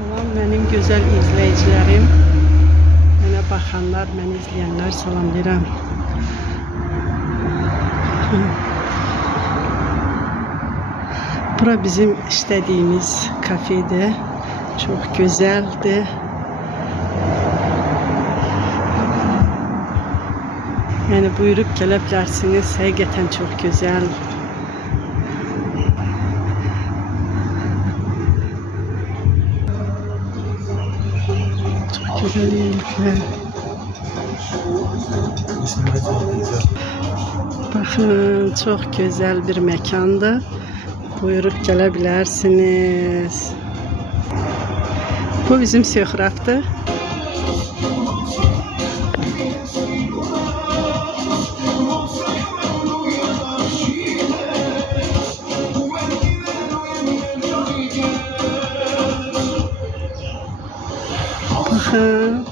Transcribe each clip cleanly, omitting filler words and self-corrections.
Salam benim güzel izleyicilerim. Mənə baxanlar, məni izleyenler salamlayıram. Bura bizim istediğimiz kafedir. Çok güzeldi. Yani buyurup gelebilirsiniz. Həqiqətən çok güzel. Çok güzel yemekler. Bakın çok güzel bir mekandı. Buyurup gelebilirsiniz. Bu bizim Söhrab'dır. Bakın.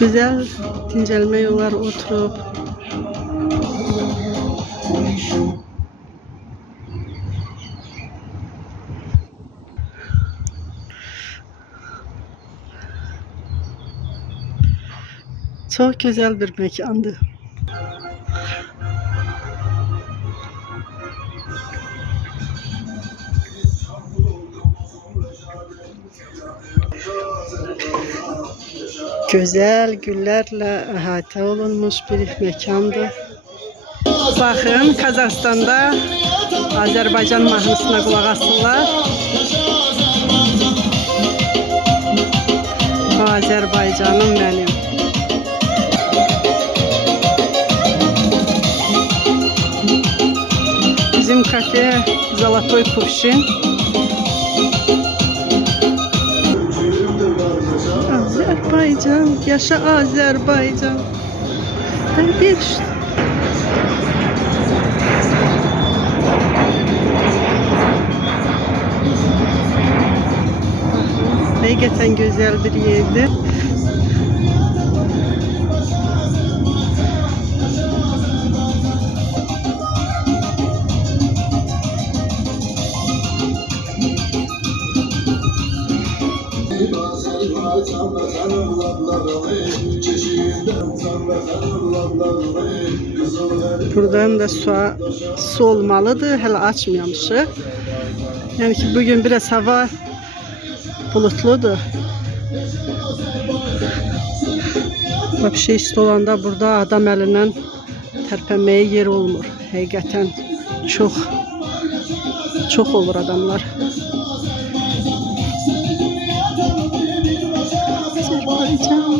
Güzel dincelme yollar oturup. Çok güzel bir mekandı. Güzel güllerle əhatə olunmuş bir mekandı. Bakın Kazakistan'da Azerbaycan mahnısına kulak asırlar. Azerbaycanım benim. Bizim kafe Zolotoy Kuvşin. Azerbaycan, yaşa Azerbaycan. Bir Hakikaten güzel bir yerdi. Buradan da su olmalıdır. Hələ açmamışıq. Yani ki bugün biraz hava bulutludur. Bir şey istolanda burada adam elinden tərpənməyə yer olmur. Həqiqətən çok olur adamlar. Azerbaycan.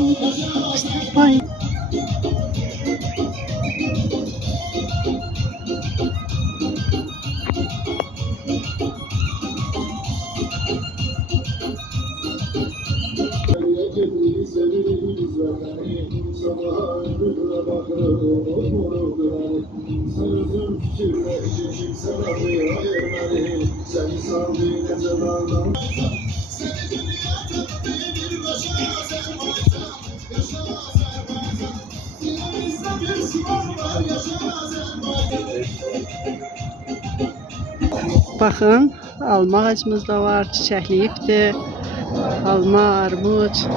Bakın alma ağacımız da var, çiçekleyipti. Alma, armut.